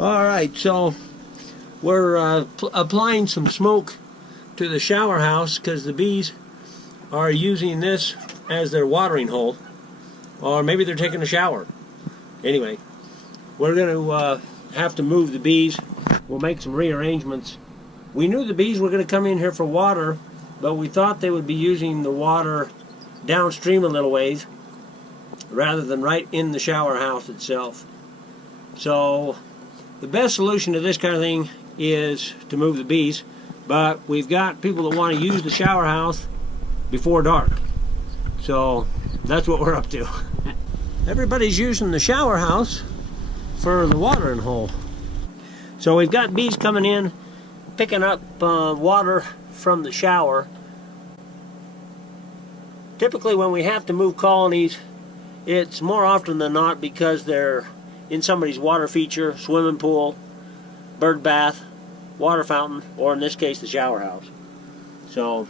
All right, so we're applying some smoke to the shower house because the bees are using this as their watering hole, or maybe they're taking a shower. Anyway, we're going to have to move the bees. We'll make some rearrangements. We knew the bees were going to come in here for water, but we thought they would be using the water downstream a little ways rather than right in the shower house itself. So the best solution to this kind of thing is to move the bees, but we've got people that want to use the shower house before dark. So that's what we're up to. Everybody's using the shower house for the watering hole. So we've got bees coming in, picking up water from the shower. Typically when we have to move colonies, it's more often than not because they're in somebody's water feature, swimming pool, bird bath, water fountain, or in this case the shower house. So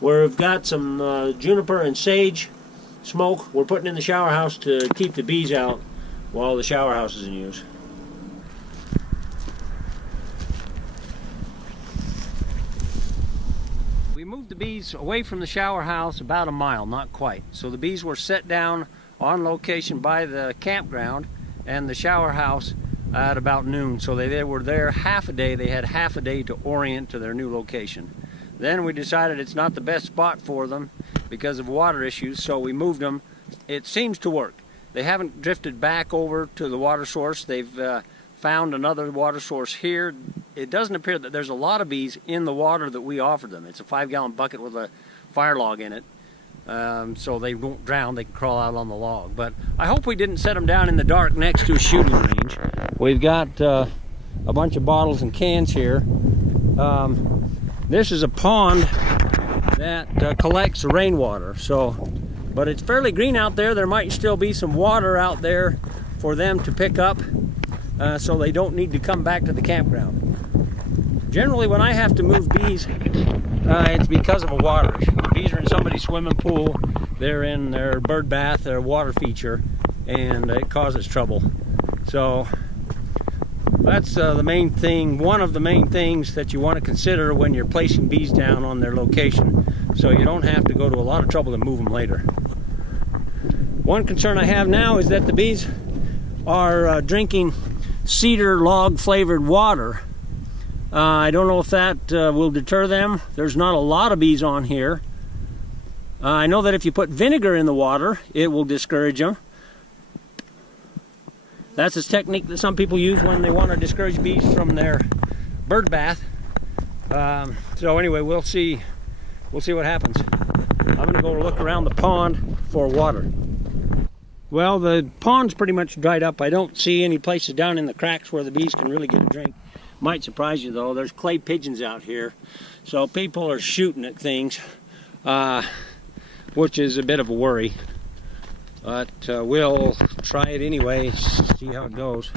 we've got some juniper and sage smoke we're putting in the shower house to keep the bees out while the shower house is in use. We moved the bees away from the shower house about a mile, not quite. So the bees were set down on location by the campground and the shower house at about noon. So they were there half a day. They had half a day to orient to their new location. Then we decided it's not the best spot for them because of water issues, so we moved them. It seems to work. They haven't drifted back over to the water source. They've found another water source here. It doesn't appear that there's a lot of bees in the water that we offered them. It's a 5-gallon bucket with a fire log in it. So they won't drown, they can crawl out on the log. But I hope we didn't set them down in the dark next to a shooting range. We've got a bunch of bottles and cans here. This is a pond that collects rainwater, but it's fairly green out there. There might still be some water out there for them to pick up, so they don't need to come back to the campground. Generally, when I have to move bees, it's because of a water issue. The bees are in somebody's swimming pool, they're in their bird bath, their water feature, and it causes trouble. So that's the main thing, one of the main things that you want to consider when you're placing bees down on their location, so you don't have to go to a lot of trouble to move them later. One concern I have now is that the bees are drinking cedar log flavored water. I don't know if that will deter them. There's not a lot of bees on here. I know that if you put vinegar in the water, it will discourage them. That's a technique that some people use when they want to discourage bees from their bird bath. So anyway, we'll see what happens. I'm going to go look around the pond for water. Well, the pond's pretty much dried up. I don't see any places down in the cracks where the bees can really get a drink. Might surprise you though, there's clay pigeons out here, so people are shooting at things, which is a bit of a worry, but we'll try it anyway, see how it goes.